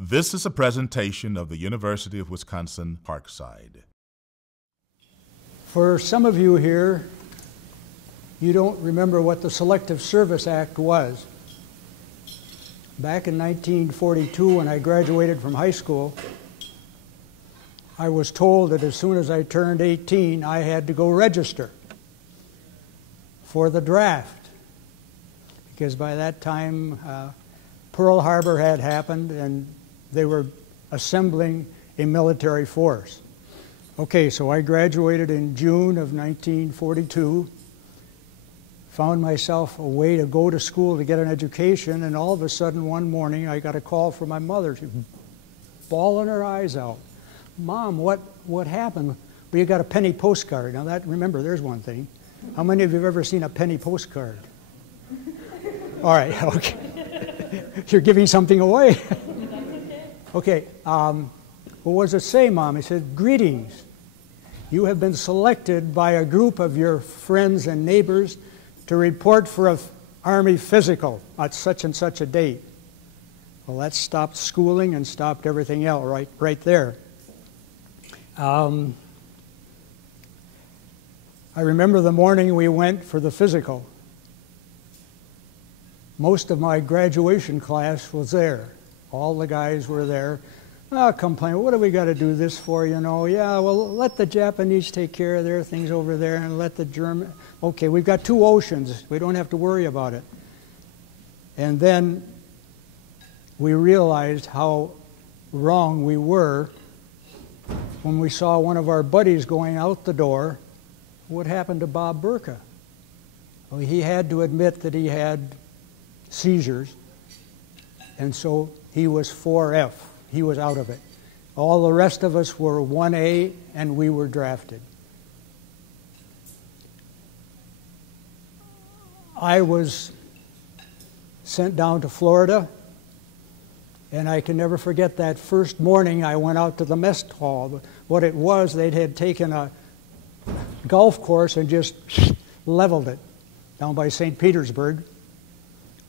This is a presentation of the University of Wisconsin Parkside. For some of you here, you don't remember what the Selective Service Act was. Back in 1942, when I graduated from high school, I was told that as soon as I turned 18, I had to go register for the draft. Because by that time, Pearl Harbor had happened and they were assembling a military force. Okay, so I graduated in June of 1942, found myself a way to go to school to get an education, and all of a sudden one morning I got a call from my mother. She was bawling her eyes out. Mom, what happened? Well, you got a penny postcard. Now that, remember, there's one thing. How many of you have ever seen a penny postcard? All right, okay. You're giving something away. Okay, what does it say, Mom? It said, greetings. You have been selected by a group of your friends and neighbors to report for an Army physical at such and such a date. Well, that stopped schooling and stopped everything else right there. I remember the morning we went for the physical. Most of my graduation class was there. All the guys were there. Complaining, what do we got to do this for, you know? Yeah, well, let the Japanese take care of their things over there and let the German... Okay, we've got two oceans. We don't have to worry about it. And then we realized how wrong we were when we saw one of our buddies going out the door. What happened to Bob Burka? Well, he had to admit that he had seizures, and so he was 4F. He was out of it. All the rest of us were 1A, and we were drafted. I was sent down to Florida, and I can never forget that first morning I went out to the mess hall. What it was, they had taken a golf course and just leveled it down by St. Petersburg.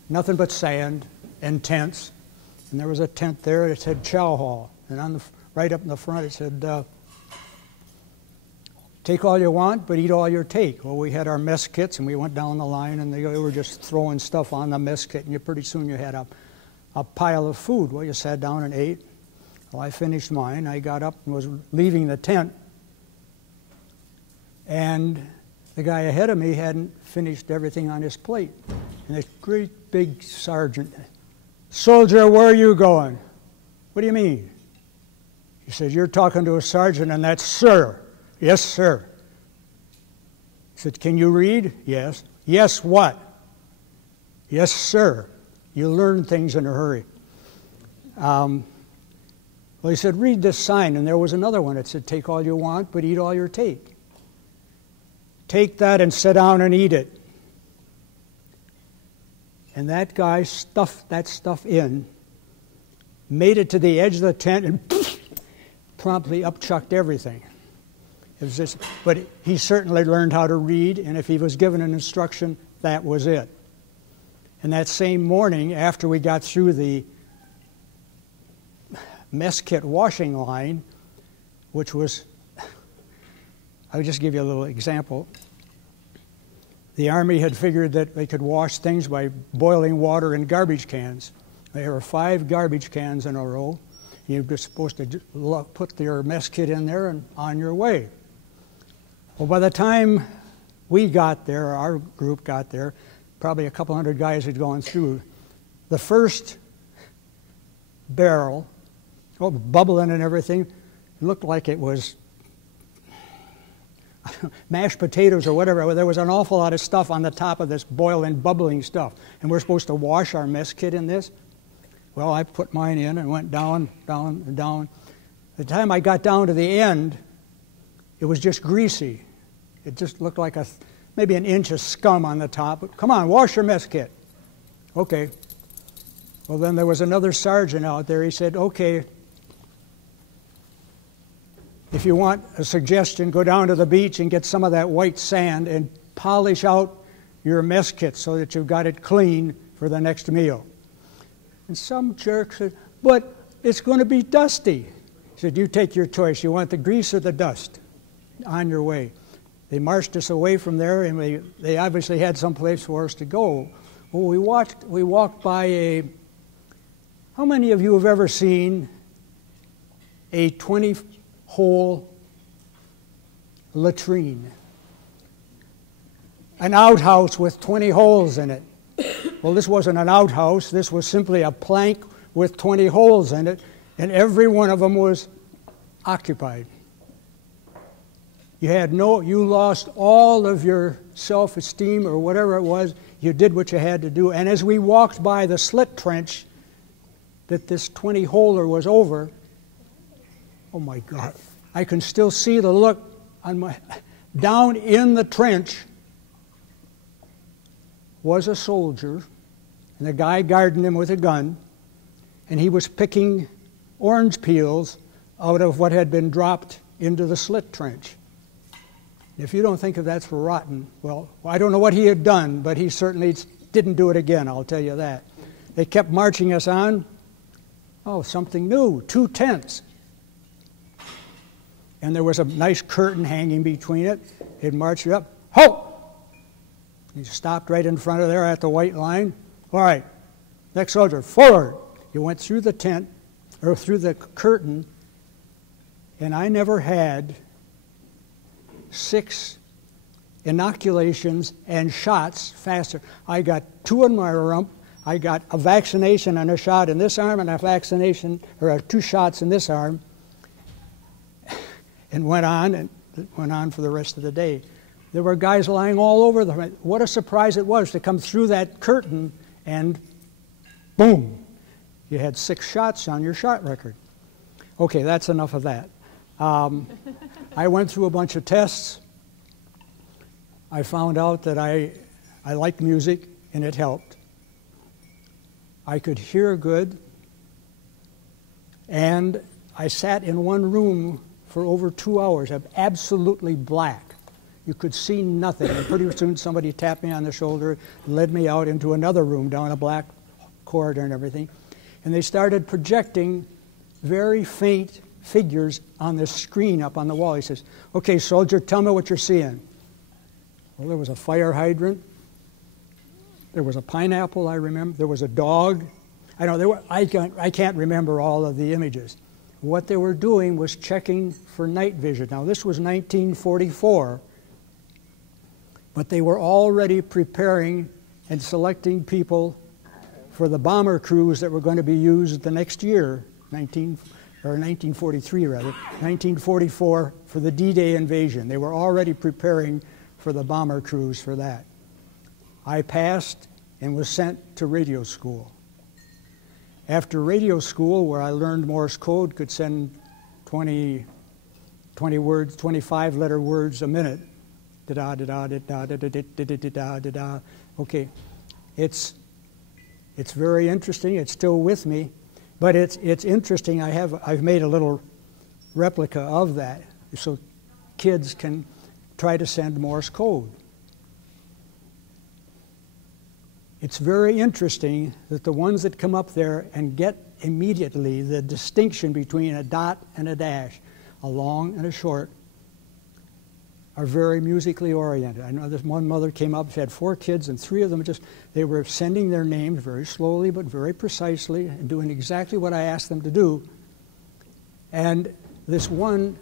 Nothing but sand and tents. And there was a tent there that said Chow Hall. And on the right up in the front it said, take all you want, but eat all you take. Well, we had our mess kits, and we went down the line, and they were just throwing stuff on the mess kit, and pretty soon you had a pile of food. Well, you sat down and ate. Well, I finished mine. I got up and was leaving the tent, and the guy ahead of me hadn't finished everything on his plate. And this great big sergeant, soldier, where are you going? What do you mean? He says, you're talking to a sergeant, and that's sir. Yes, sir. He said, can you read? Yes. Yes, what? Yes, sir. You learn things in a hurry. Well, he said, read this sign. And there was another one that said, take all you want, but eat all you take. Take that and sit down and eat it. And that guy stuffed that stuff in, made it to the edge of the tent, and promptly upchucked everything. It was just, but he certainly learned how to read, and if he was given an instruction, that was it. And that same morning, after we got through the mess kit washing line, which was, I'll just give you a little example. The Army had figured that they could wash things by boiling water in garbage cans. There were 5 garbage cans in a row. You were supposed to put your mess kit in there and on your way. Well, by the time we got there, our group got there, probably a couple hundred guys had gone through. The first barrel, bubbling and everything, looked like it was mashed potatoes or whatever. There was an awful lot of stuff on the top of this boiling, bubbling stuff. And we're supposed to wash our mess kit in this. Well, I put mine in and went down, down, and down. By the time I got down to the end, it was just greasy. It just looked like maybe an inch of scum on the top. But come on, wash your mess kit. Okay. Well, then there was another sergeant out there. He said, okay, if you want a suggestion, go down to the beach and get some of that white sand and polish out your mess kit so that you've got it clean for the next meal. And some jerk said, but it's going to be dusty. He said, you take your choice. You want the grease or the dust? On your way. They marched us away from there, and they obviously had some place for us to go. Well, we walked by a, how many of you have ever seen a 20-hole latrine? An outhouse with 20 holes in it. Well, this wasn't an outhouse. This was simply a plank with 20 holes in it, and every one of them was occupied. You lost all of your self-esteem or whatever it was. You did what you had to do. And as we walked by the slit trench that this 20-holer was over, oh my God, I can still see the look on my, down in the trench was a soldier, and the guy guarding him with a gun, and he was picking orange peels out of what had been dropped into the slit trench. If you don't think of that's rotten, well, I don't know what he had done, but he certainly didn't do it again, I'll tell you that. They kept marching us on. Oh, something new, 2 tents. And there was a nice curtain hanging between it. They'd march you up. Halt! He stopped right in front of there at the white line. All right, next soldier, forward. You went through the tent, or through the curtain, and I never had 6 inoculations and shots faster. I got 2 in my rump. I got a vaccination and a shot in this arm, and a vaccination, or 2 shots in this arm, and went on for the rest of the day. There were guys lying all over the place. What a surprise it was to come through that curtain and boom, you had 6 shots on your shot record. Okay, that's enough of that. I went through a bunch of tests. I found out that I liked music, and it helped. I could hear good, and I sat in one room for over 2 hours, absolutely black. You could see nothing, and pretty soon somebody tapped me on the shoulder, led me out into another room down a black corridor and everything, and they started projecting very faint figures on the screen up on the wall. He says, okay, soldier, tell me what you're seeing. Well, there was a fire hydrant. There was a pineapple, I remember. There was a dog. I can't remember all of the images. What they were doing was checking for night vision. Now, this was 1944, but they were already preparing and selecting people for the bomber crews that were going to be used the next year, 1943 rather, 1944 for the D-Day invasion. They were already preparing for the bomber crews for that. I passed and was sent to radio school. After radio school, where I learned Morse Code, could send 20 words, 25-letter words a minute. Da da da da da da da da da da da da. Okay, it's very interesting. It's still with me, but it's interesting. I've made a little replica of that, so kids can try to send Morse code. It's very interesting that the ones that come up there and get immediately the distinction between a dot and a dash, a long and a short, are very musically oriented. I know this one mother came up, she had 4 kids, and 3 of them they were sending their names very slowly but very precisely and doing exactly what I asked them to do. And this one,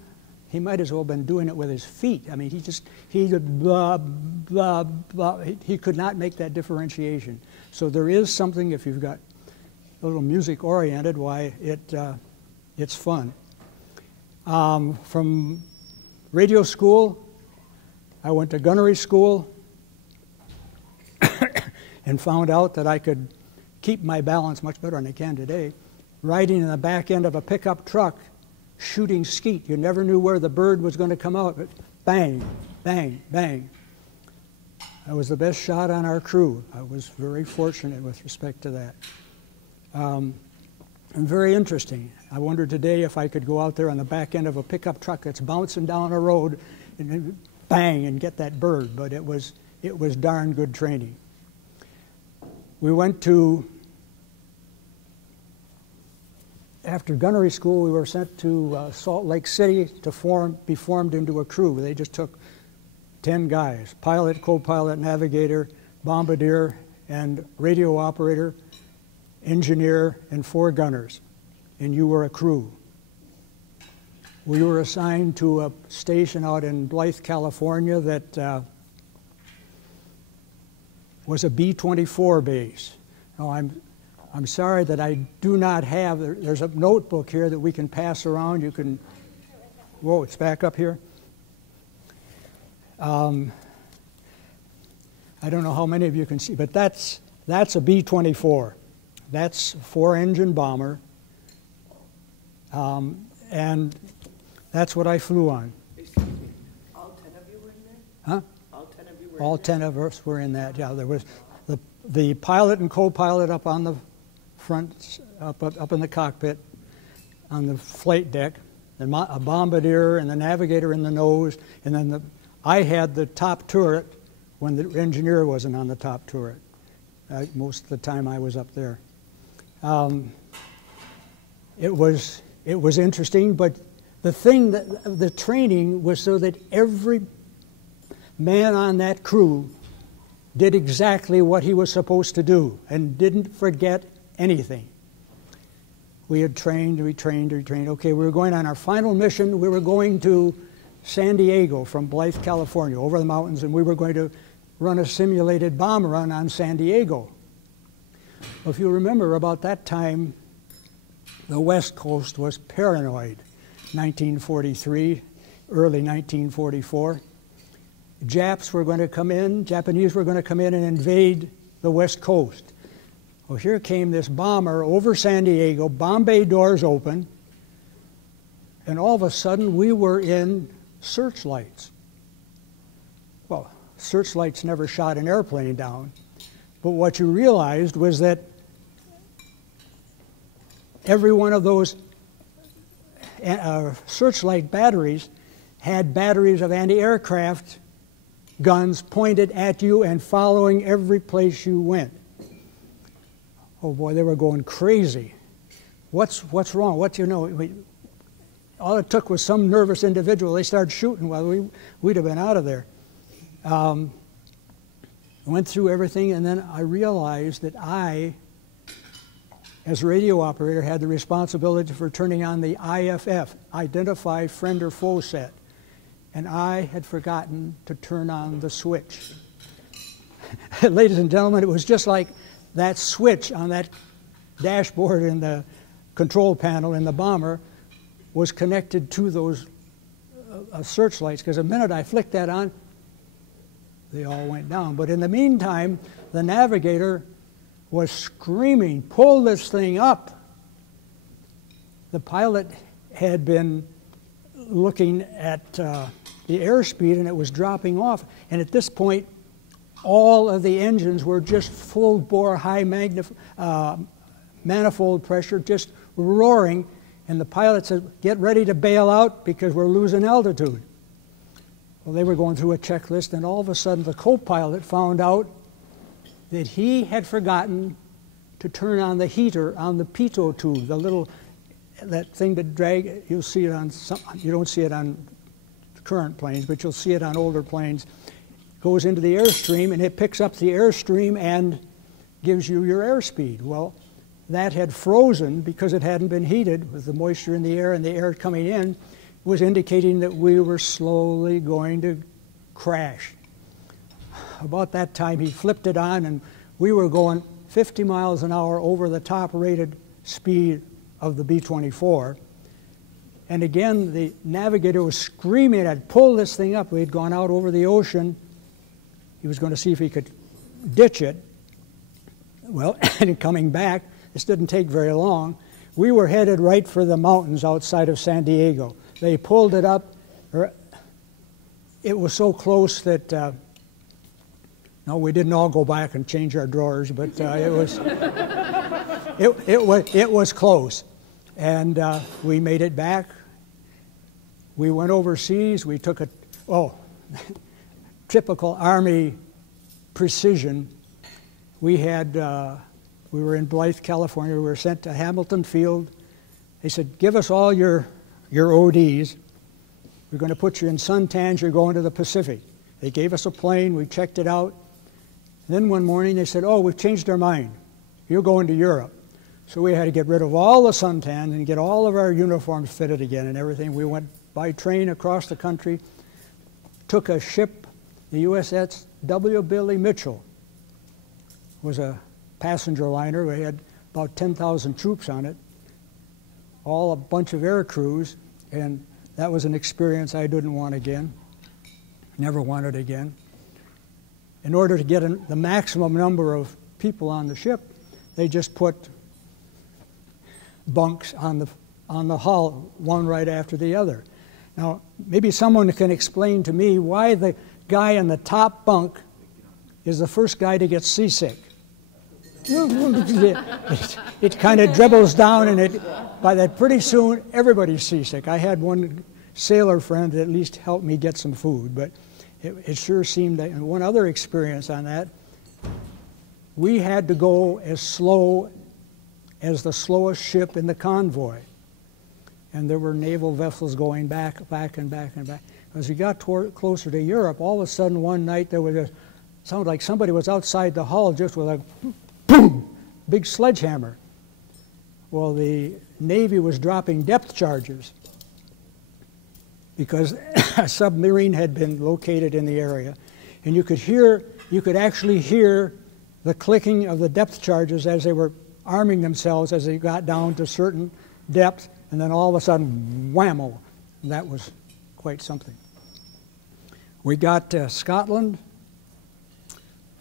he might as well have been doing it with his feet. I mean, he did blah, blah, blah. He could not make that differentiation. So there is something, if you've got a little music oriented, why it's fun. From radio school, I went to Gunnery School and found out that I could keep my balance much better than I can today, riding in the back end of a pickup truck, shooting skeet. You never knew where the bird was going to come out, but bang, bang, bang. I was the best shot on our crew. I was very fortunate with respect to that. And very interesting. I wonder today if I could go out there on the back end of a pickup truck that's bouncing down a road and bang and get that bird, but it was darn good training. We went to after Gunnery School, we were sent to Salt Lake City to be formed into a crew. They just took 10 guys, pilot, co-pilot, navigator, bombardier, and radio operator, engineer, and 4 gunners, and you were a crew. We were assigned to a station out in Blythe, California that was a B-24 base. Now, I'm sorry that I do not have, there's a notebook here that we can pass around. You can, whoa, it's back up here. I don't know how many of you can see, but that's a B-24. That's a 4-engine bomber, and that's what I flew on. Excuse me, all 10 of you were in there? Huh? All 10 of you were All in there? 10 of us were in that, yeah. There was the pilot and co-pilot up on the front, up in the cockpit, on the flight deck, and a bombardier and the navigator in the nose, and then I had the top turret when the engineer wasn't on the top turret. Most of the time I was up there. It was interesting, but the training was so that every man on that crew did exactly what he was supposed to do and didn't forget anything. We had trained, we trained. Okay, we were going on our final mission. We were going to San Diego from Blythe, California, over the mountains, and we were going to run a simulated bomb run on San Diego. Well, if you remember, about that time, the West Coast was paranoid. 1943, early 1944. Japanese were going to come in and invade the West Coast. Well, here came this bomber over San Diego, bomb bay doors open, and all of a sudden we were in searchlights. Well, searchlights never shot an airplane down, but what you realized was that every one of those searchlight batteries had batteries of anti-aircraft guns pointed at you and following every place you went. Oh boy, they were going crazy. What's wrong? All it took was some nervous individual. They started shooting. Well, we'd have been out of there. Went through everything, and then I realized that I, as radio operator, had the responsibility for turning on the IFF, Identify Friend or Foe set. And I had forgotten to turn on the switch. Ladies and gentlemen, it was just like that switch on that dashboard in the control panel in the bomber was connected to those searchlights, because the minute I flicked that on, they all went down. But in the meantime, the navigator was screaming, "Pull this thing up!" The pilot had been looking at the airspeed, and it was dropping off. And at this point, all of the engines were just full-bore, high manifold pressure, just roaring. And the pilot said, "Get ready to bail out because we're losing altitude." Well, they were going through a checklist, and all of a sudden the co-pilot found out that he had forgotten to turn on the heater on the pitot tube, that thing that drag. You'll see it on some. You don't see it on current planes, but you'll see it on older planes. It goes into the airstream, and it picks up the airstream and gives you your airspeed. Well, that had frozen because it hadn't been heated with the moisture in the air and the air coming in, was indicating that we were slowly going to crash. About that time, he flipped it on, and we were going 50 miles an hour over the top rated speed of the B-24. And again, the navigator was screaming at, "Pull this thing up." We had gone out over the ocean. He was going to see if he could ditch it. Well, and coming back, this didn't take very long. We were headed right for the mountains outside of San Diego. They pulled it up. It was so close that, no, we didn't all go back and change our drawers, but it was close. And we made it back. We went overseas. We took typical Army precision. We were in Blythe, California. We were sent to Hamilton Field. They said, give us all your ODs. We're going to put you in suntans. You're going to the Pacific. They gave us a plane. We checked it out. Then one morning they said, oh, we've changed our mind. You're going to Europe. So we had to get rid of all the suntans and get all of our uniforms fitted again and everything. We went by train across the country, took a ship, the USS WWII Michel. Was a passenger liner. We had about 10,000 troops on it, all a bunch of air crews, and that was an experience I didn't want again, never wanted again. In order to get the maximum number of people on the ship, they just put bunks on the hull, one right after the other. Now, maybe someone can explain to me why the guy in the top bunk is the first guy to get seasick. It kind of dribbles down, and by that pretty soon, everybody's seasick. I had one sailor friend that at least helped me get some food, but it sure seemed that. And one other experience on that, we had to go as slow as the slowest ship in the convoy. And there were naval vessels going back and back and back. As we got closer to Europe, all of a sudden one night there was sounded like somebody was outside the hull just with a boom, big sledgehammer. Well, the Navy was dropping depth charges because a submarine had been located in the area, and you could actually hear the clicking of the depth charges as they were arming themselves as they got down to certain depth, and then all of a sudden, whammo, and that was quite something. We got to Scotland.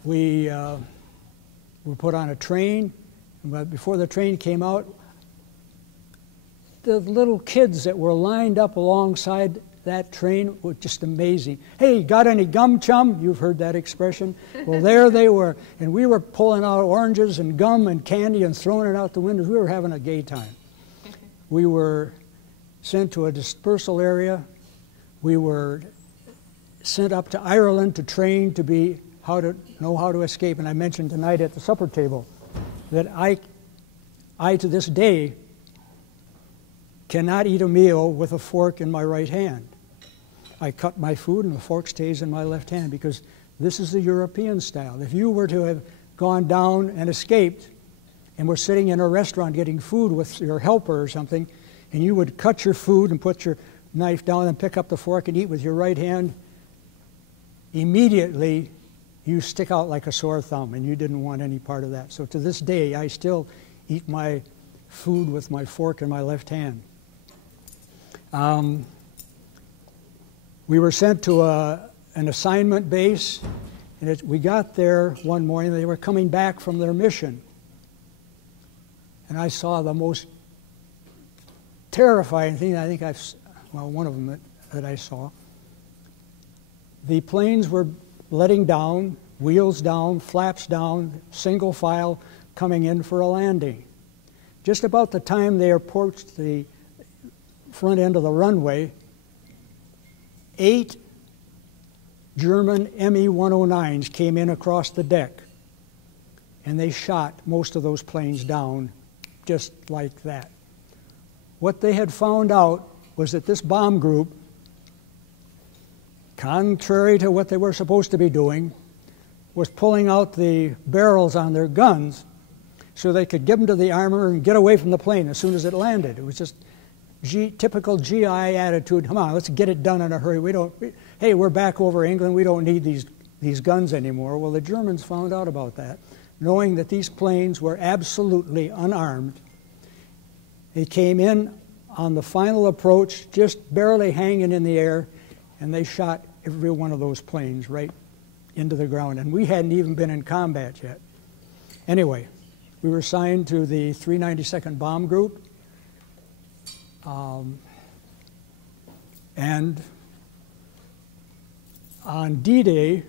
We were put on a train, but before the train came out, the little kids that were lined up alongside that train were just amazing. Hey, got any gum, chum? You've heard that expression. Well, there they were, and we were pulling out oranges and gum and candy and throwing it out the windows. We were having a gay time. We were sent to a dispersal area. We were sent up to Ireland to train to know how to escape. And I mentioned tonight at the supper table that I to this day cannot eat a meal with a fork in my right hand. I cut my food and the fork stays in my left hand because this is the European style. If you were to have gone down and escaped and were sitting in a restaurant getting food with your helper or something, and you would cut your food and put your knife down and pick up the fork and eat with your right hand, immediately you stick out like a sore thumb, and you didn't want any part of that. So to this day, I still eat my food with my fork in my left hand. We were sent to an assignment base, and we got there one morning. They were coming back from their mission, and I saw the most terrifying thing I think one of them that I saw. The planes were letting down, wheels down, flaps down, single file coming in for a landing. Just about the time they approached the front end of the runway, 8 German Me-109s came in across the deck, and they shot most of those planes down just like that. What they had found out was that this bomb group, contrary to what they were supposed to be doing, was pulling out the barrels on their guns so they could give them to the armor and get away from the plane as soon as it landed. It was just typical GI attitude. Come on, let's get it done in a hurry. Hey, we're back over England. We don't need these guns anymore. Well, the Germans found out about that, knowing that these planes were absolutely unarmed. They came in on the final approach, just barely hanging in the air, and they shot every one of those planes right into the ground. And we hadn't even been in combat yet. Anyway, we were assigned to the 392nd Bomb Group. And on D-Day,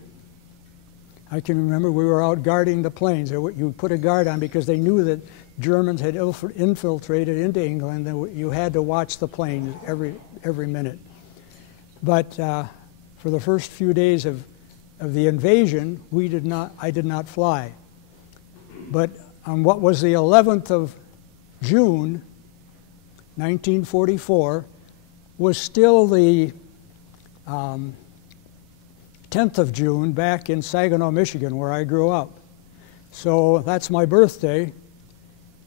I can remember we were out guarding the planes. You put a guard on because they knew that Germans had infiltrated into England, and you had to watch the planes every minute. But for the first few days of the invasion, I did not fly. But on what was the 11th of June, 1944, was still the 10th of June back in Saginaw, Michigan, where I grew up. So that's my birthday,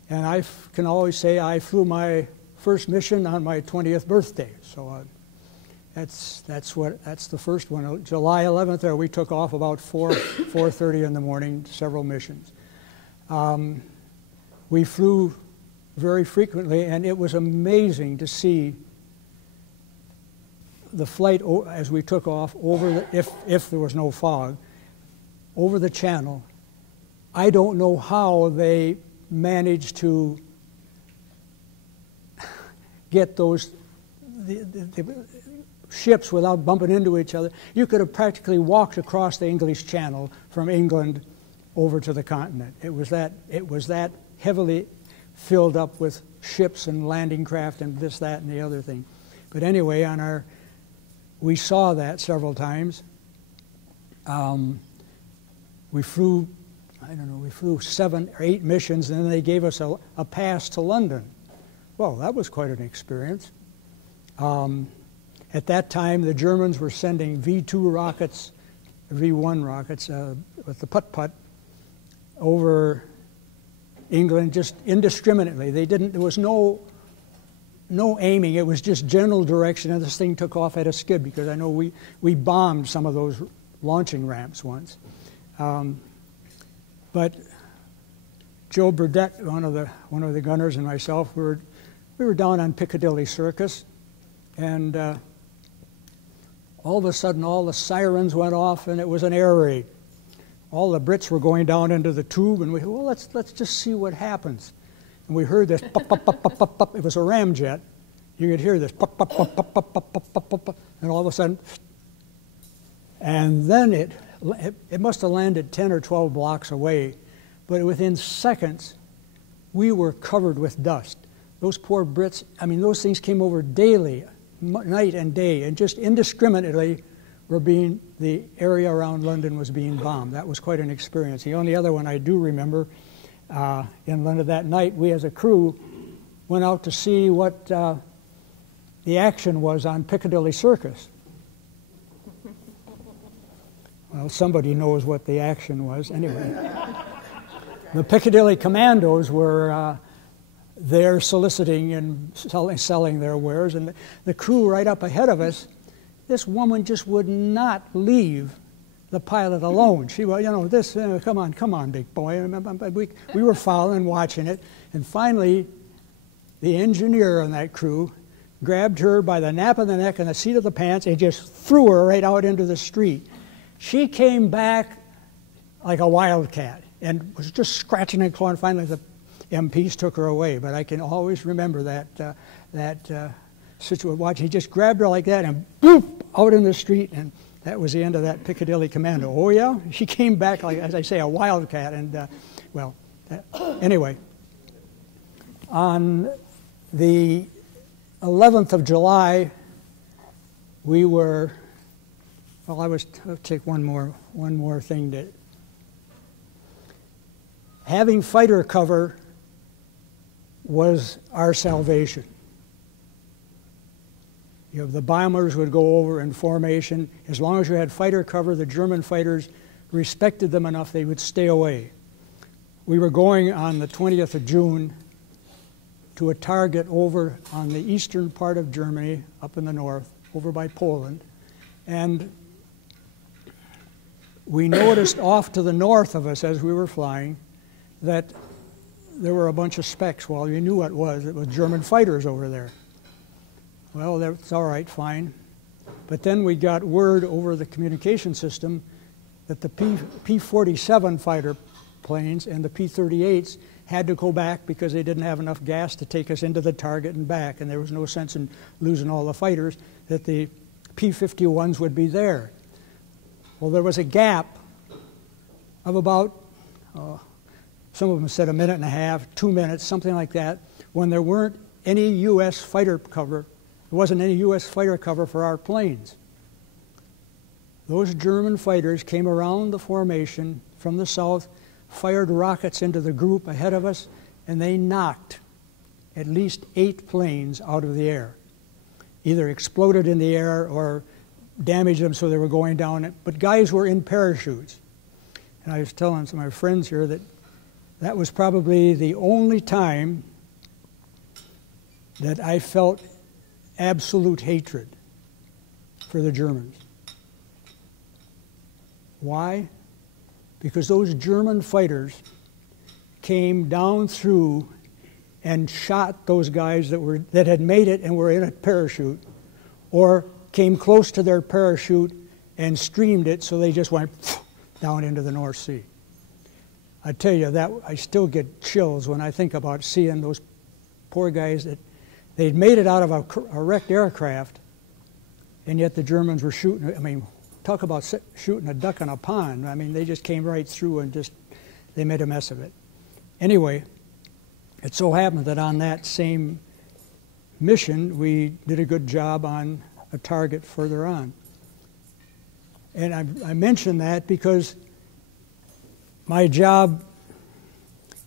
and I can always say I flew my first mission on my 20th birthday. So that's the first one. July 11th, there we took off about 4:30 in the morning, several missions. We flew very frequently, and it was amazing to see the flight as we took off over the, if there was no fog, over the channel. I don't know how they managed to get those the ships without bumping into each other. You could have practically walked across the English Channel from England over to the continent. It was that heavily filled up with ships and landing craft and this, that, and the other thing. But anyway, we saw that several times. We flew, we flew 7 or 8 missions, and then they gave us a pass to London. Well, that was quite an experience. At that time, the Germans were sending V2 rockets, V1 rockets, with the putt-putt over England just indiscriminately. There was no aiming. It was just general direction, and this thing took off at a skid, because I know we bombed some of those launching ramps once. But Joe Burdett, one of the gunners, and myself, we were down on Piccadilly Circus, and all of a sudden all the sirens went off, and it was an air raid. All the Brits were going down into the tube, and we said, well, let's just see what happens. And we heard this pop, pop, pop, pop, pop, pop. It was a ramjet. You could hear this pop, pop, pop, pop, pop, pop, pop, pop, pop, pop, and all of a sudden, and then it must have landed 10 or 12 blocks away, but within seconds, we were covered with dust. Those poor Brits, I mean, those things came over daily, night and day, and just indiscriminately the area around London was being bombed. That was quite an experience. The only other one I do remember, in London that night, we as a crew went out to see what the action was on Piccadilly Circus. Well, somebody knows what the action was. Anyway, the Piccadilly commandos were there soliciting and selling their wares, and the crew right up ahead of us, this woman just would not leave the pilot alone. She was, come on, big boy. We were following, watching it, and finally, the engineer on that crew grabbed her by the nape of the neck and the seat of the pants and just threw her right out into the street. She came back like a wildcat and was just scratching and clawing. Finally, the MPs took her away, but I can always remember that situation. Watching, he just grabbed her like that and boop, out in the street, and that was the end of that Piccadilly Commando. Oh yeah, she came back like, as I say, a wildcat, and anyway. On the 11th of July, we were. Well, I'll take one more thing. Having fighter cover was our salvation. The bombers would go over in formation. As long as you had fighter cover, the German fighters respected them enough they would stay away. We were going on the 20th of June to a target over on the eastern part of Germany, up in the north, over by Poland. And we noticed off to the north of us as we were flying that there were a bunch of specks. Well, you knew what it was. It was German fighters over there. Well, that's all right, fine. But then we got word over the communication system that the P-47 fighter planes and the P-38s had to go back because they didn't have enough gas to take us into the target and back, and there was no sense in losing all the fighters, that the P-51s would be there. Well, there was a gap of about, some of them said a minute and a half, 2 minutes, something like that, when there weren't any U.S. fighter cover. There wasn't any U.S. fighter cover for our planes. Those German fighters came around the formation from the south, fired rockets into the group ahead of us, and they knocked at least 8 planes out of the air. Either exploded in the air or damaged them so they were going down. But guys were in parachutes. And I was telling some of my friends here that that was probably the only time that I felt absolute hatred for the Germans. Why? Because those German fighters came down through and shot those guys that had made it and were in a parachute, or came close to their parachute and streamed it, so they just went down into the North Sea. I tell you, that I still get chills when I think about seeing those poor guys that they'd made it out of a wrecked aircraft, and yet the Germans were shooting. I mean, talk about shooting a duck in a pond. I mean, they just came right through and they made a mess of it. Anyway, it so happened that on that same mission, we did a good job on a target further on. And I mention that because my job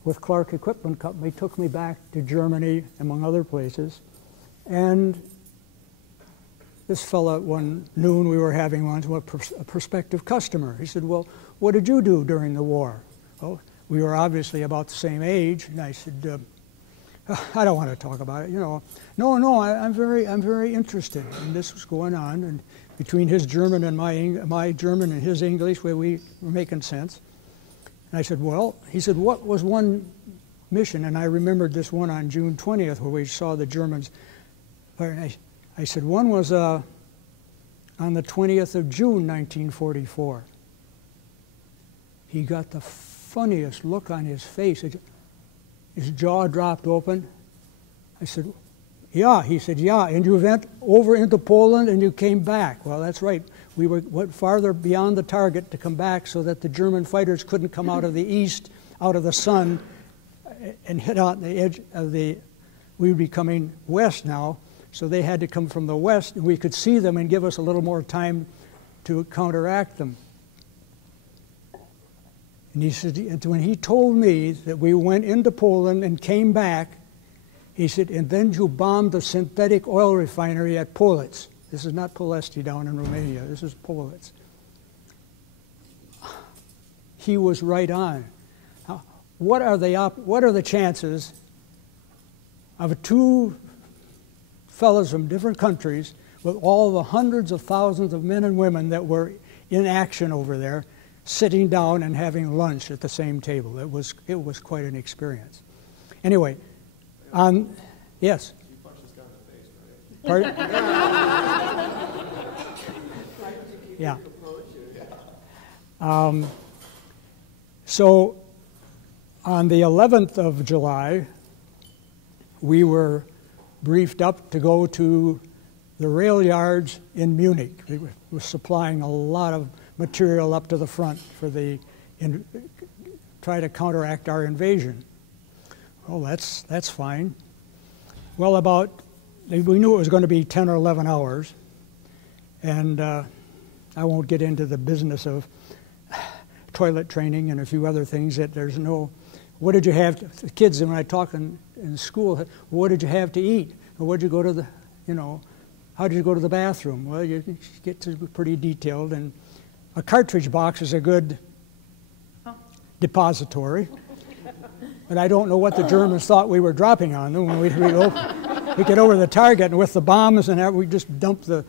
with Clark Equipment Company took me back to Germany, among other places. And this fella, one noon, we were having lunch with a prospective customer. He said, "Well, what did you do during the war?" Well, we were obviously about the same age, and I said, "I don't want to talk about it. You know, no, I'm very interested." And this was going on, and between his German and my German and his English, where we were making sense. And I said, "Well," he said, "what was one mission?" And I remembered this one on June 20th, where we saw the Germans. I said, "One was on the 20th of June, 1944. He got the funniest look on his face. His jaw dropped open. I said, "Yeah." He said, "Yeah, and you went over into Poland and you came back." Well, that's right. We went farther beyond the target to come back so that the German fighters couldn't come out of the east, out of the sun, and hit on the edge of the, we would be coming west now, so they had to come from the west, and we could see them and give us a little more time to counteract them. And he said, when he told me that we went into Poland and came back, he said, "And then you bombed the synthetic oil refinery at Politz." This is not Polesti down in Romania. This is Politz. He was right on. Now, what are the chances of two fellows from different countries with all the hundreds of thousands of men and women that were in action over there, sitting down and having lunch at the same table? It was quite an experience. Anyway, yes. You punched this guy in the face, right? Pardon? Yeah. So on the 11th of July, we were briefed up to go to the rail yards in Munich. We were supplying a lot of material up to the front for try to counteract our invasion. Well, that's fine. Well, we knew it was going to be 10 or 11 hours, and I won't get into the business of toilet training and a few other things that there's no, what did you have, the kids, when I talk in school, what did you have to eat? Or what did you go to the, how did you go to the bathroom? Well, you get to be pretty detailed, and a cartridge box is a good depository. But I don't know what the Germans thought we were dropping on them when we get over the target, and with the bombs and everything, we just dumped the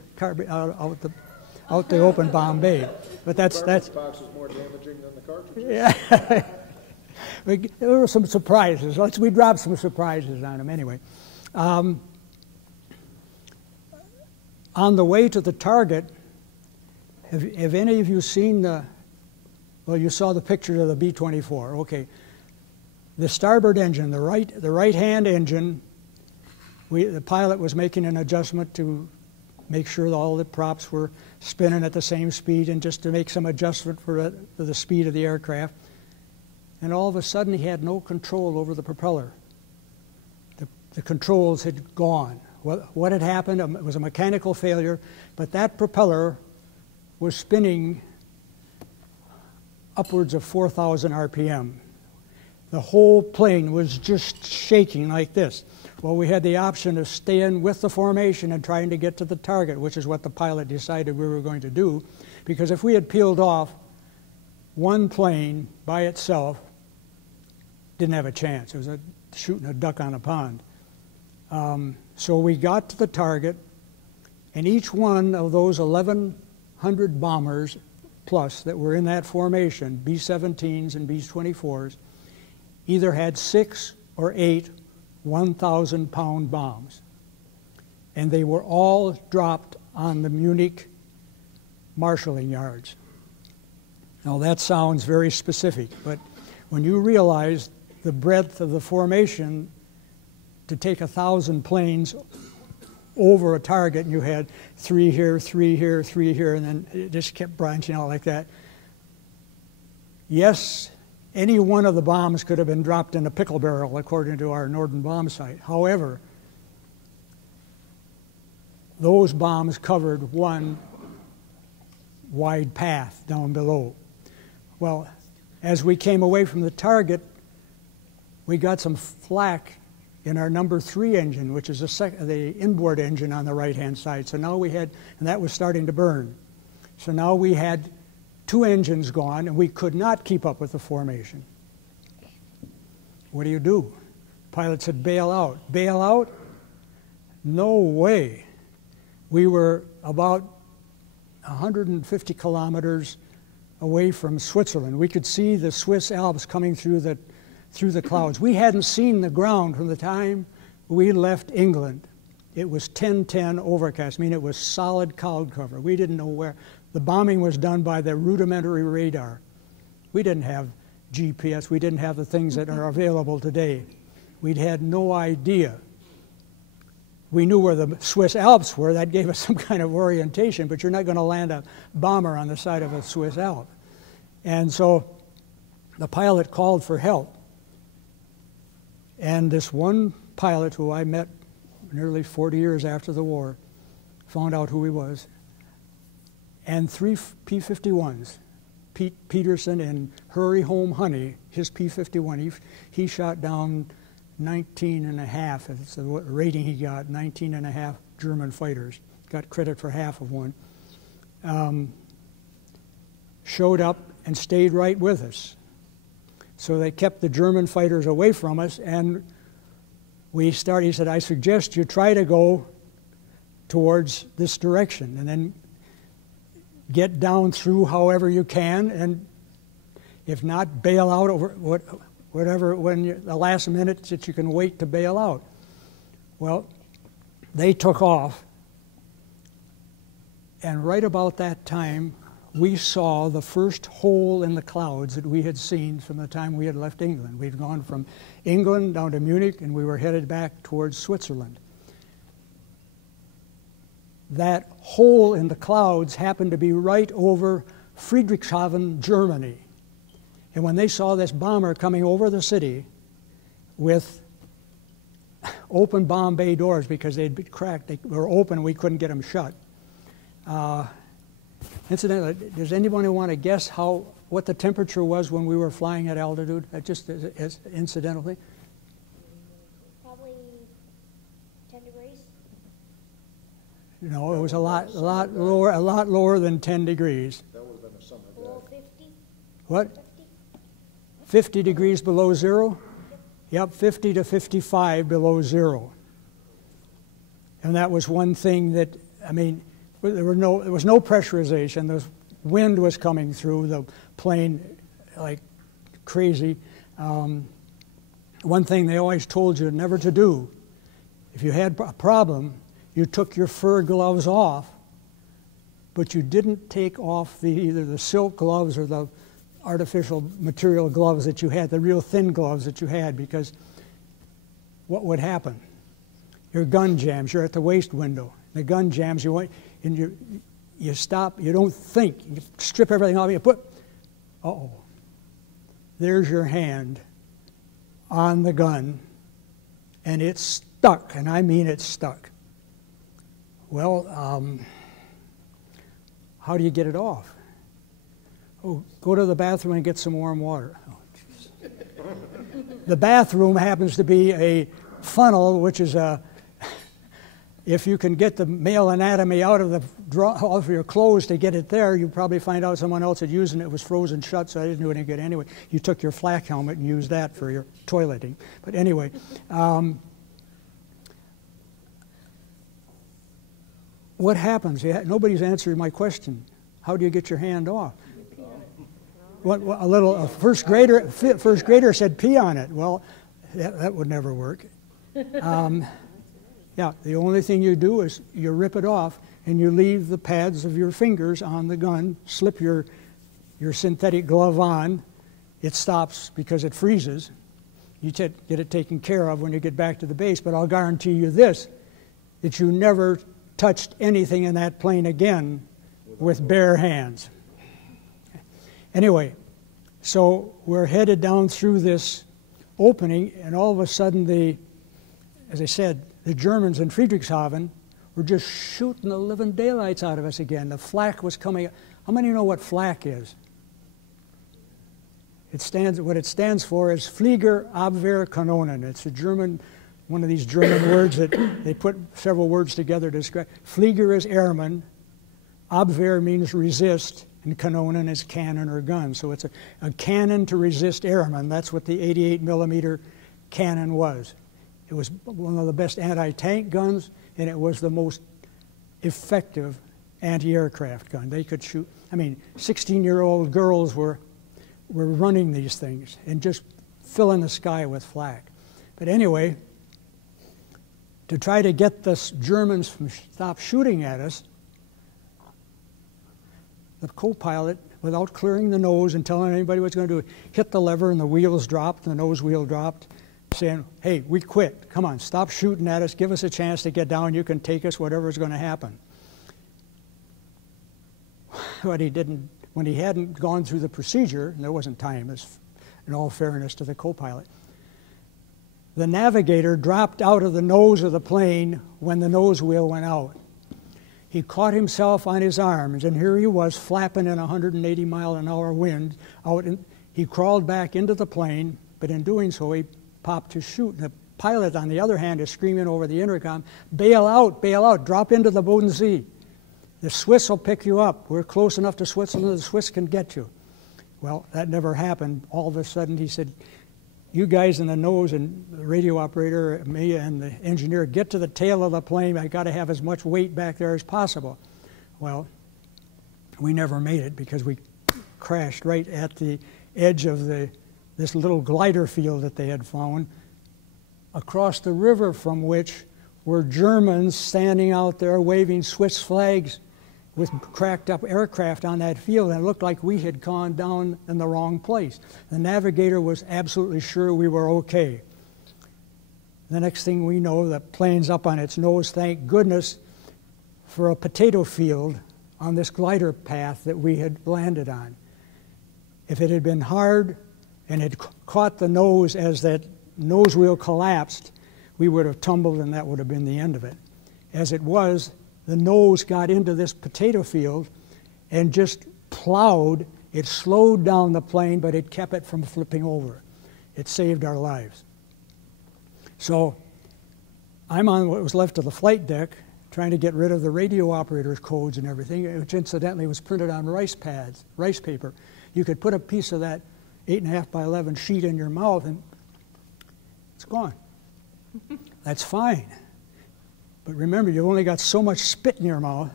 out the open bomb bay. But that's box is more damaging than the cartridges. Yeah. There were some surprises. We dropped some surprises on them anyway. On the way to the target, have any of you seen well, you saw the picture of the B-24. Okay. The starboard engine, the right-hand engine, the pilot was making an adjustment to make sure that all the props were spinning at the same speed, and just to make some adjustment for the speed of the aircraft. And all of a sudden, he had no control over the propeller. The controls had gone. What had happened? It was a mechanical failure, but that propeller was spinning upwards of 4,000 RPM. The whole plane was just shaking like this. Well, we had the option of staying with the formation and trying to get to the target, which is what the pilot decided we were going to do, because if we had peeled off, one plane by itself didn't have a chance. It was shooting a duck on a pond. So we got to the target, and each one of those 1,100 bombers plus that were in that formation, B-17s and B-24s, either had 6 or 8 1,000-pound bombs. And they were all dropped on the Munich marshalling yards. Now that sounds very specific, but when you realize the breadth of the formation to take 1,000 planes over a target, and you had 3 here, 3 here, 3 here, and then it just kept branching out like that. Yes, any one of the bombs could have been dropped in a pickle barrel according to our Norden bomb sight. However, those bombs covered one wide path down below. Well, as we came away from the target, we got some flak in our number 3 engine, which is the inboard engine on the right-hand side. So now we had, and that was starting to burn. So now we had 2 engines gone, and we could not keep up with the formation. What do? Pilot said, bail out. Bail out? No way. We were about 150 kilometers away from Switzerland. We could see the Swiss Alps coming through the clouds. We hadn't seen the ground from the time we left England. It was 10-10 overcast. I mean, it was solid cloud cover. We didn't know where. The bombing was done by the rudimentary radar. We didn't have GPS. We didn't have the things that are available today. We'd had no idea. We knew where the Swiss Alps were. That gave us some kind of orientation, but you're not going to land a bomber on the side of a Swiss Alp. And so the pilot called for help. And this one pilot who I met nearly 40 years after the war found out who he was. And 3 P-51s, Pete Peterson and Hurry Home Honey, his P-51, he shot down 19 and a half, it's the rating he got, 19 and a half German fighters. Got credit for half of one. Showed up and stayed right with us. So they kept the German fighters away from us, and he said, I suggest you try to go towards this direction, and then get down through however you can, and if not, bail out over whatever, the last minute that you can wait to bail out. Well, they took off, and right about that time, we saw the first hole in the clouds that we had seen from the time we had left England. We'd gone from England down to Munich, and we were headed back towards Switzerland. That hole in the clouds happened to be right over Friedrichshafen, Germany. And when they saw this bomber coming over the city with open bomb bay doors because they'd been cracked, they were open, we couldn't get them shut. Incidentally, does anybody want to guess what the temperature was when we were flying at altitude? Just as incidentally. Probably 10 degrees. No, it was a lot lower than 10 degrees. That would have been a summer day. Below 50. What? 50. 50 degrees below zero? Yep, 50 to 55 below zero. And that was one thing that, I mean, there was no pressurization. The wind was coming through the plane like crazy. One thing they always told you never to do, if you had a problem, you took your fur gloves off, but you didn't take off either the silk gloves or the artificial material gloves that you had, the real thin gloves that you had, because what would happen? Your gun jams, you're at the waist window. The gun jams, you stop, you don't think, you strip everything off, you put, uh-oh, there's your hand on the gun, and it's stuck, and I mean it's stuck. Well, how do you get it off? Oh, go to the bathroom and get some warm water. Oh, the bathroom happens to be a funnel, which is a, if you can get the male anatomy out of your clothes to get it there, you probably find out someone else had used it and it was frozen shut, so I didn't do any good anyway. You took your flak helmet and used that for your toileting. But anyway, what happens? Nobody's answering my question. How do you get your hand off? A first grader said pee on it. Well, that would never work. Yeah, the only thing you do is you rip it off and you leave the pads of your fingers on the gun, slip your synthetic glove on. It stops because it freezes. You get it taken care of when you get back to the base, but I'll guarantee you this, that you never touched anything in that plane again with bare hands. Anyway, so we're headed down through this opening, and all of a sudden as I said, the Germans in Friedrichshafen were just shooting the living daylights out of us again. The flak was coming. How many know what flak is? What it stands for is Fliegerabwehrkanonen. It's a German, one of these German words that they put several words together to describe. Flieger is airman, Abwehr means resist, and Kanonen is cannon or gun. So it's a cannon to resist airmen. That's what the 88 millimeter cannon was. It was one of the best anti-tank guns, and it was the most effective anti-aircraft gun. They could shoot. I mean, 16-year-old girls were running these things and just filling the sky with flak. But anyway, to try to get the Germans from stop shooting at us, the co-pilot, without clearing the nose and telling anybody what's going to do, hit the lever and the wheels dropped, the nose wheel dropped, saying, hey, we quit. Come on, stop shooting at us. Give us a chance to get down. You can take us, whatever's going to happen. But when he hadn't gone through the procedure, and there wasn't time, in all fairness to the co-pilot, the navigator dropped out of the nose of the plane when the nose wheel went out. He caught himself on his arms, and here he was flapping in 180-mile-an-hour wind. He crawled back into the plane, but in doing so, he popped his chute. The pilot, on the other hand, is screaming over the intercom, bail out, drop into the Bodensee. The Swiss will pick you up. We're close enough to Switzerland, the Swiss can get you. Well, that never happened. All of a sudden, he said, you guys in the nose, and the radio operator, me, and the engineer, get to the tail of the plane. I got to have as much weight back there as possible. Well, we never made it because we crashed right at the edge of this little glider field that they had found, across the river from which were Germans standing out there waving Swiss flags with cracked up aircraft on that field, and it looked like we had gone down in the wrong place. The navigator was absolutely sure we were okay. The next thing we know, the plane's up on its nose, thank goodness for a potato field on this glider path that we had landed on. If it had been hard and had caught the nose as that nose wheel collapsed, we would have tumbled and that would have been the end of it. As it was, the nose got into this potato field and just plowed. It slowed down the plane, but it kept it from flipping over. It saved our lives. So I'm on what was left of the flight deck trying to get rid of the radio operator's codes and everything, which incidentally was printed on rice paper. You could put a piece of that 8.5 by 11 sheet in your mouth and it's gone. That's fine. But remember, you've only got so much spit in your mouth,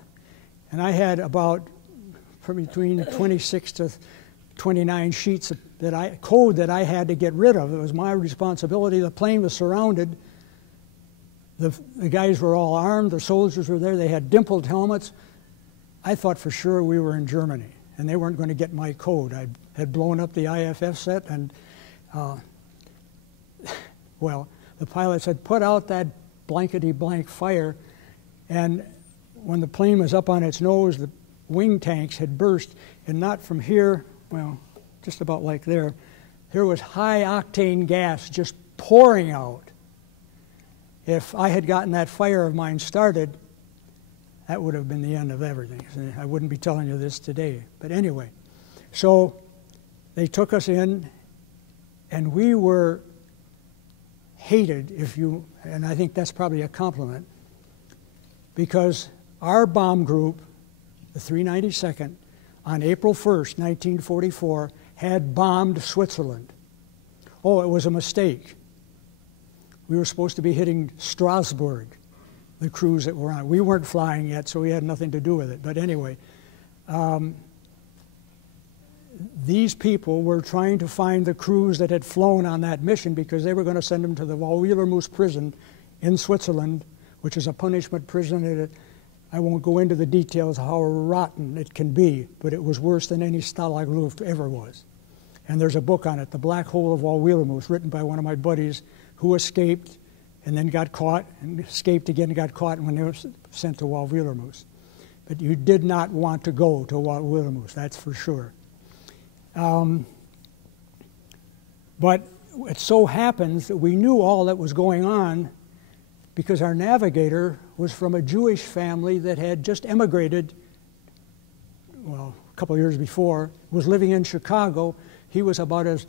and I had about between 26 to 29 sheets of code that I had to get rid of. It was my responsibility. The plane was surrounded. The guys were all armed. The soldiers were there. They had dimpled helmets. I thought for sure we were in Germany, and they weren't going to get my code. I had blown up the IFF set, and well, the pilot said, put out that blankety-blank fire, and when the plane was up on its nose, the wing tanks had burst, and not from here, well, just about like there was high-octane gas just pouring out. If I had gotten that fire of mine started, that would have been the end of everything. I wouldn't be telling you this today. But anyway, so they took us in, and we were hated, and I think that's probably a compliment, because our bomb group, the 392nd, on April 1st, 1944, had bombed Switzerland. Oh, it was a mistake. We were supposed to be hitting Strasbourg, the crews that were on. We weren't flying yet, so we had nothing to do with it. But anyway, these people were trying to find the crews that had flown on that mission because they were going to send them to the WWII prison in Switzerland, which is a punishment prison. I won't go into the details of how rotten it can be, but it was worse than any Stalag Luft ever was. And there's a book on it, The Black Hole of WWII, written by one of my buddies who escaped and then got caught, and escaped again and got caught when they were sent to WWII. But you did not want to go to WWII, that's for sure. But it so happens that we knew all that was going on because our navigator was from a Jewish family that had just emigrated, well, a couple of years before, was living in Chicago. He was about as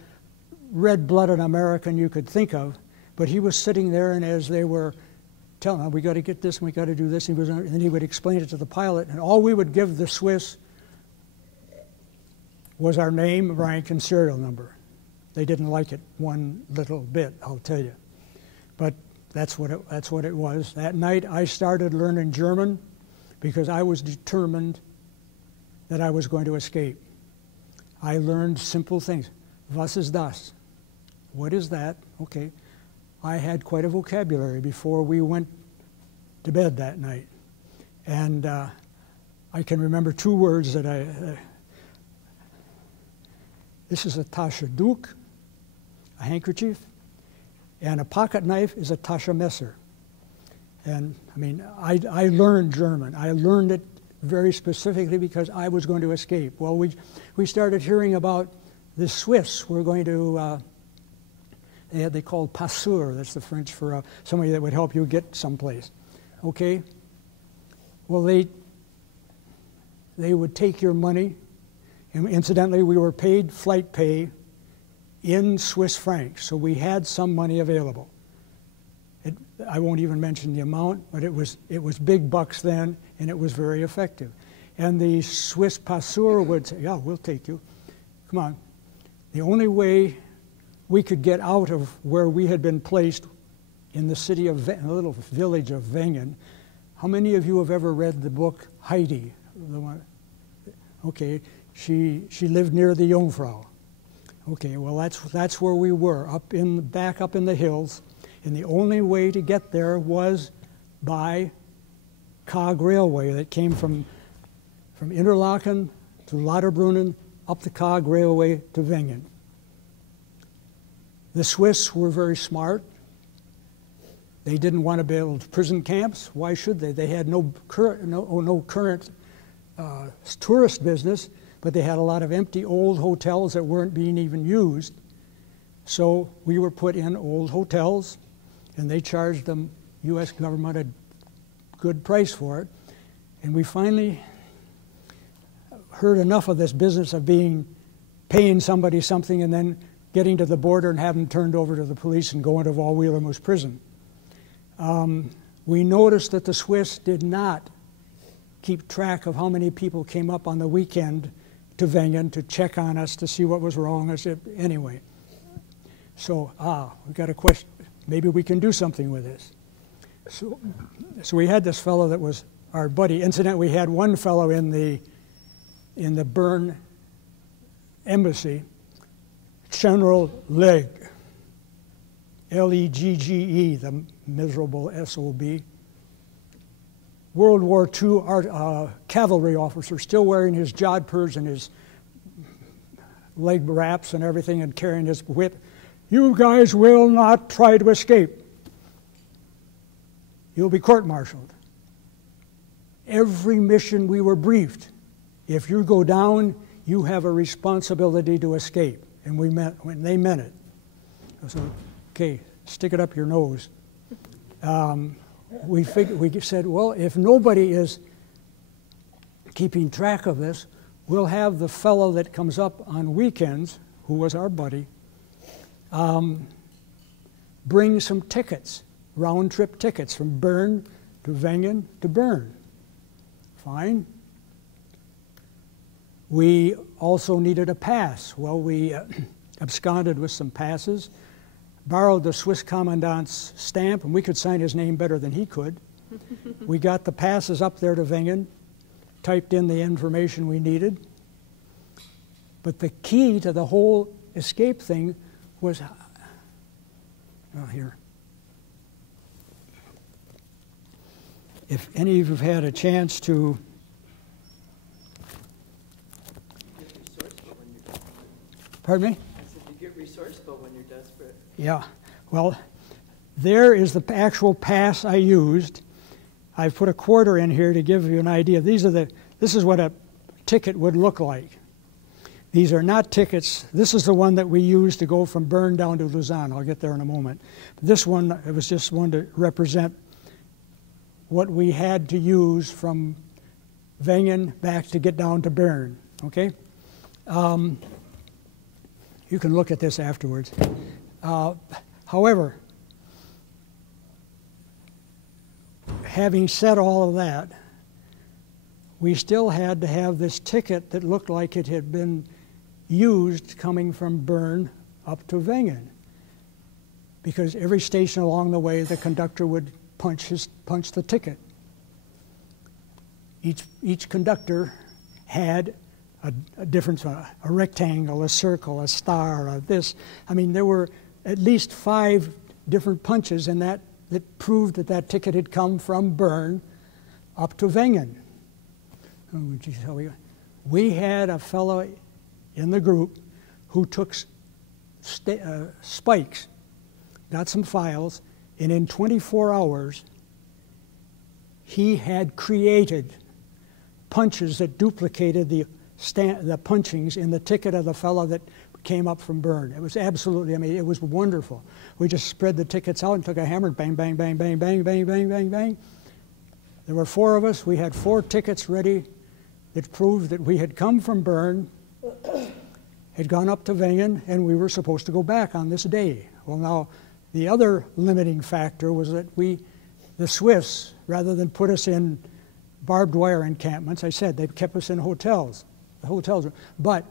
red-blooded American you could think of, but he was sitting there, and as they were telling him, we got to get this and we got to do this, and then he would explain it to the pilot, and all we would give the Swiss was our name, rank, and serial number. They didn't like it one little bit, I'll tell you. But that's what it was. That night I started learning German because I was determined that I was going to escape. I learned simple things. Was ist das? What is that? Okay. I had quite a vocabulary before we went to bed that night. And I can remember two words that this is a Taschentuch, a handkerchief, and a pocket knife is a Taschenmesser. And I mean, I learned German. I learned it very specifically because I was going to escape. Well, we started hearing about the Swiss were going to, they called passeur, that's the French for somebody that would help you get someplace. Okay? Well, they would take your money, and incidentally, we were paid flight pay in Swiss francs, so we had some money available. I won't even mention the amount, but it was big bucks then, and it was very effective. And the Swiss passeur would say, yeah, we'll take you. Come on. The only way we could get out of where we had been placed in the city of, a little village of Wengen. How many of you have ever read the book Heidi? The one, okay, she lived near the Jungfrau. Okay, well that's where we were, back up in the hills, and the only way to get there was by cog railway that came from Interlaken to Lauterbrunnen up the cog railway to Wengen. The Swiss were very smart. They didn't want to build prison camps. Why should they? They had no current tourist business, but they had a lot of empty old hotels that weren't being even used. So we were put in old hotels, and they charged the U.S. government a good price for it. And we finally heard enough of this business of paying somebody something and then getting to the border and having them turned over to the police and going to WWII prison. We noticed that the Swiss did not keep track of how many people came up on the weekend to Wengen to check on us to see what was wrong. I said, anyway, so we got a question. Maybe we can do something with this. So we had this fellow that was our buddy. Incidentally, we had one fellow in the Bern embassy, General Legge, L-E-G-G-E, the miserable S-O-B. World War II cavalry officer, still wearing his jodhpurs and his leg wraps and everything and carrying his whip. You guys will not try to escape. You'll be court-martialed. Every mission we were briefed. If you go down, you have a responsibility to escape. And they meant it. So, okay, stick it up your nose. We said, well, if nobody is keeping track of this, we'll have the fellow that comes up on weekends, who was our buddy, bring some tickets, round-trip tickets from Bern to Wengen to Bern. Fine. We also needed a pass. Well, we absconded with some passes, borrowed the Swiss commandant's stamp, and we could sign his name better than he could. We got the passes up there to Wengen, typed in the information we needed. But the key to the whole escape thing was, oh, here. If any of you have had a chance to Pardon me? I said you get resourceful when you're desperate. Yeah. Well, there is the actual pass I used. I've put a quarter in here to give you an idea. This is what a ticket would look like. These are not tickets. This is the one that we used to go from Bern down to Lausanne. I'll get there in a moment. This one, it was just one to represent what we had to use from Wengen back to get down to Bern, okay? You can look at this afterwards. However, having said all of that, we still had to have this ticket that looked like it had been used coming from Bern up to Wengen, because every station along the way the conductor would punch the ticket. Each conductor had a different, a rectangle, a circle, a star, a this. I mean, there were at least 5 different punches in that proved that that ticket had come from Bern up to Wengen. Oh, geez, we had a fellow in the group who took spikes, got some files, and in 24 hours he had created punches that duplicated the punchings in the ticket of the fellow that came up from Bern. It was absolutely, I mean, it was wonderful. We just spread the tickets out and took a hammer, bang, bang, bang, bang, bang, bang, bang, bang, bang. There were 4 of us. We had 4 tickets ready that proved that we had come from Bern, had gone up to Wengen, and we were supposed to go back on this day. Well, now, the other limiting factor was that the Swiss, rather than put us in barbed wire encampments, I said, they kept us in hotels. But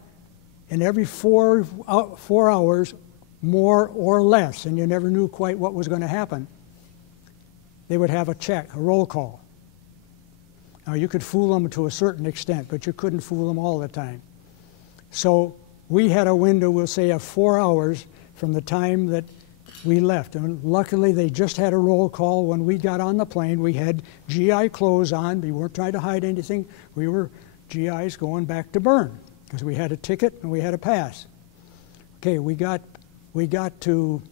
in every 4 hours, more or less, and you never knew quite what was going to happen, they would have a check, a roll call. Now, you could fool them to a certain extent, but you couldn't fool them all the time. So we had a window, we'll say, of 4 hours from the time that we left. And luckily, they just had a roll call when we got on the plane. We had GI clothes on. We weren't trying to hide anything. We were GIs going back to Bern because we had a ticket and we had a pass. Okay, we got to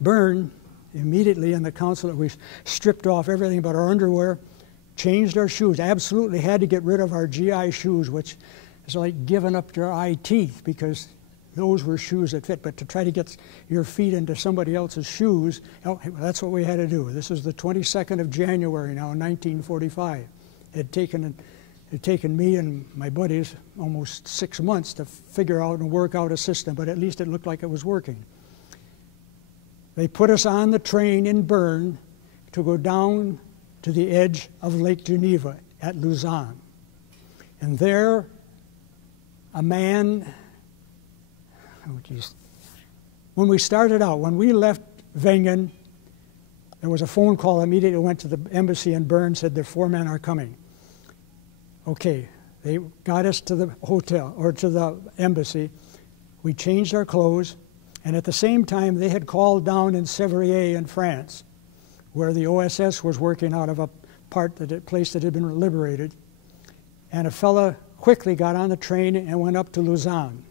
Bern immediately in the consulate. We stripped off everything but our underwear, changed our shoes. Absolutely had to get rid of our GI shoes, which is like giving up your eye teeth because those were shoes that fit. But to try to get your feet into somebody else's shoes, that's what we had to do. This is the 22nd of January now, 1945. It had taken me and my buddies almost 6 months to figure out and work out a system, but at least it looked like it was working. They put us on the train in Bern to go down to the edge of Lake Geneva at Lausanne. And there, a man, oh geez, when we started out, when we left Wengen, there was a phone call immediately, went to the embassy in Bern, said the 4 men are coming. Okay, they got us to the hotel, or to the embassy. We changed our clothes, and at the same time, they had called down in Sévrier in France, where the OSS was working out of a place that had been liberated. And a fella quickly got on the train and went up to Lausanne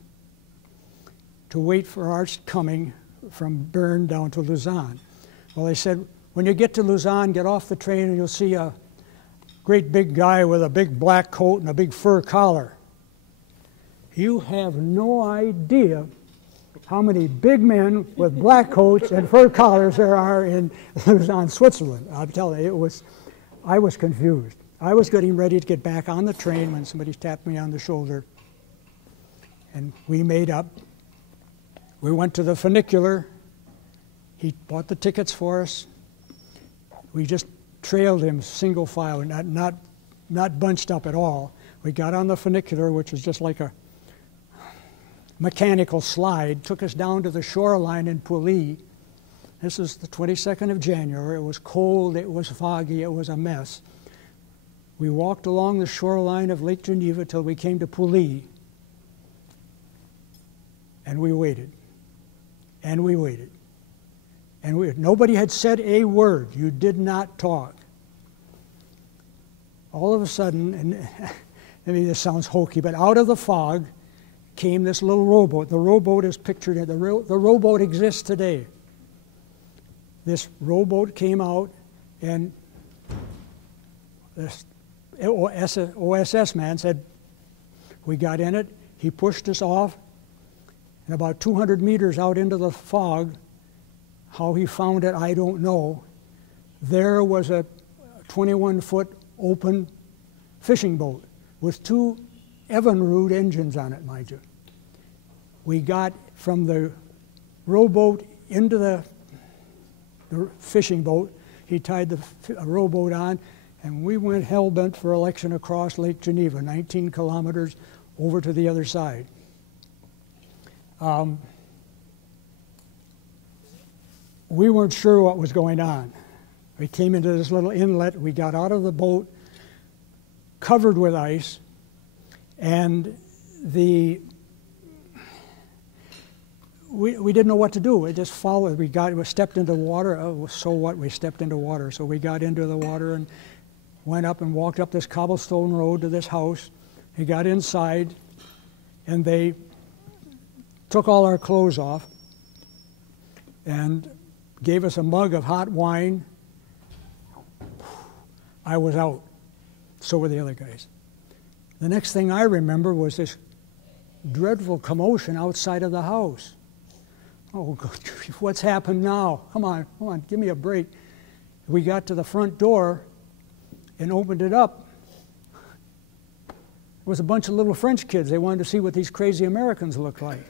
to wait for our coming from Bern down to Lausanne. Well, they said, when you get to Lausanne, get off the train and you'll see a great big guy with a big black coat and a big fur collar. You have no idea how many big men with black coats and fur collars there are in Lausanne, Switzerland. I'm telling you, I was confused. I was getting ready to get back on the train when somebody tapped me on the shoulder. And we made up. We went to the funicular He bought the tickets for us. We just trailed him single file, not bunched up at all. We got on the funicular, which was just like a mechanical slide, took us down to the shoreline in Piccadilly. This is the 22nd of January. It was cold, it was foggy, it was a mess. We walked along the shoreline of Lake Geneva till we came to Piccadilly, and we waited, and we waited. And nobody had said a word. You did not talk. All of a sudden, and I mean, this sounds hokey, but out of the fog came this little rowboat. The rowboat is pictured here. The rowboat exists today. This rowboat came out, and this OSS man said, we got in it. He pushed us off, and about 200 meters out into the fog, how he found it, I don't know. There was a 21-foot open fishing boat with 2 Evinrude engines on it, mind you. We got from the rowboat into the fishing boat. He tied the rowboat on, and we went hell-bent for election across Lake Geneva, 19 kilometers over to the other side. We weren't sure what was going on. We came into this little inlet. We got out of the boat covered with ice, and we didn't know what to do. We just followed. We stepped into water. Oh, so what? We stepped into water. So we got into the water and went up and walked up this cobblestone road to this house. We got inside, and they took all our clothes off and gave us a mug of hot wine. I was out. So were the other guys. The next thing I remember was this dreadful commotion outside of the house. Oh, God, what's happened now? Come on, give me a break. We got to the front door and opened it up. There was a bunch of little French kids. They wanted to see what these crazy Americans looked like.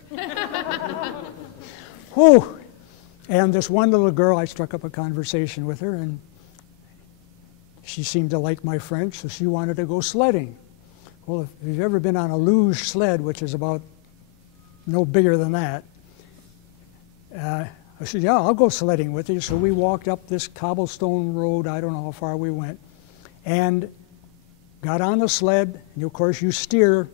Whew. And this one little girl, I struck up a conversation with her, and she seemed to like my French, so she wanted to go sledding. Well, if you've ever been on a luge sled, which is about no bigger than that, I said, yeah, I'll go sledding with you. So we walked up this cobblestone road, I don't know how far we went, and got on the sled, and of course you steer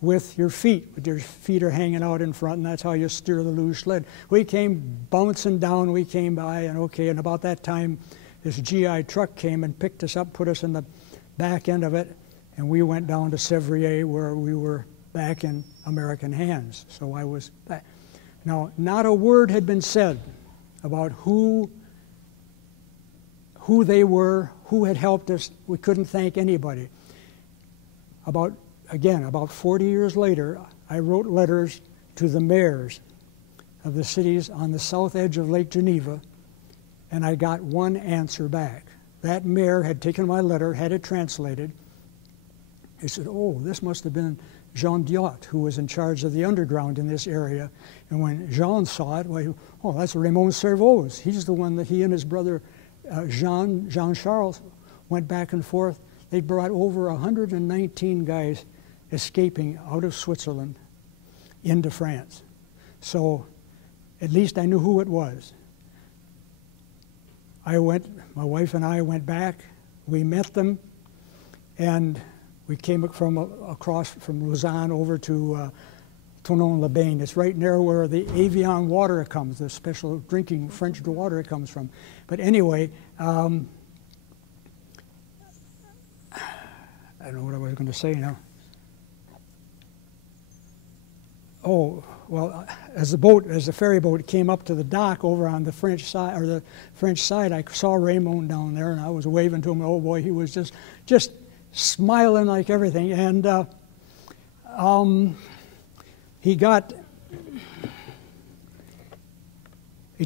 with your feet. Your feet are hanging out in front, and that's how you steer the luge sled. We came bouncing down, we came by, and okay, and about that time, this GI truck came and picked us up, put us in the back end of it, and we went down to Sèvres, where we were back in American hands. So I was back. Now, not a word had been said about who they were, who had helped us. We couldn't thank anybody. About 40 years later, I wrote letters to the mayors of the cities on the south edge of Lake Geneva, and I got one answer back. That mayor had taken my letter, had it translated. He said, oh, this must have been Jean Diot, who was in charge of the underground in this area. And when Jean saw it, well, oh, that's Ramon Servoz. He's the one that he and his brother Jean-Charles went back and forth. They brought over 119 guys escaping out of Switzerland into France. So at least I knew who it was. My wife and I went back, we met them, and we came across from Lausanne over to Thonon-les-Bains. It's right near where the Evian water comes, the special drinking French water comes from. But anyway, I don't know what I was going to say now. Oh, well, as the ferry boat came up to the dock over on the French side, I saw Ramon down there, and I was waving to him. Oh boy, he was just smiling like everything. And he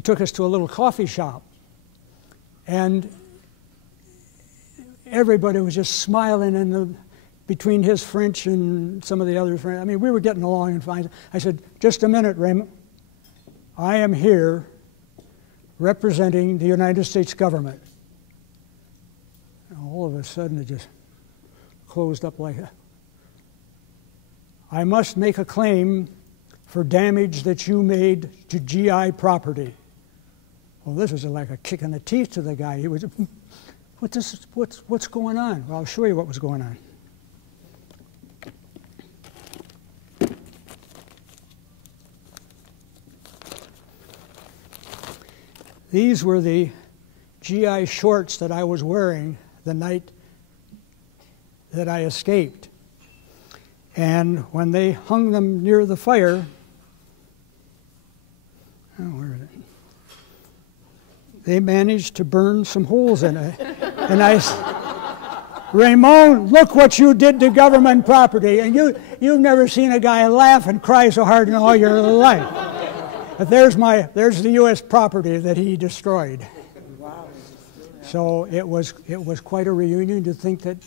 took us to a little coffee shop, and everybody was just smiling between his French and some of the other French. I mean, we were getting along and fine. I said, just a minute, Ramon. I am here representing the United States government. And all of a sudden it just closed up like that. I must make a claim for damage that you made to GI property. Well, this was like a kick in the teeth to the guy. He was, what's going on? Well, I'll show you what was going on. These were the GI shorts that I was wearing the night that I escaped. And when they hung them near the fire, oh, where is it? They managed to burn some holes in it. And I said, Ramon, look what you did to government property. And you've never seen a guy laugh and cry so hard in all your life. But there's the U.S. property that he destroyed. Wow. So it was quite a reunion to think that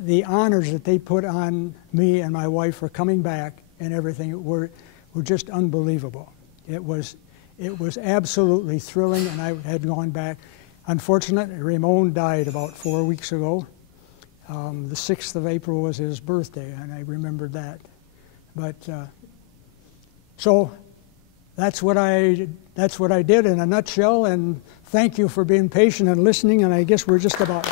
the honors that they put on me and my wife for coming back and everything were just unbelievable. It was absolutely thrilling, and I had gone back. Unfortunately, Ramon died about 4 weeks ago. The 6th of April was his birthday, and I remembered that. But so that's what I did in a nutshell. And thank you for being patient and listening. And I guess we're just about.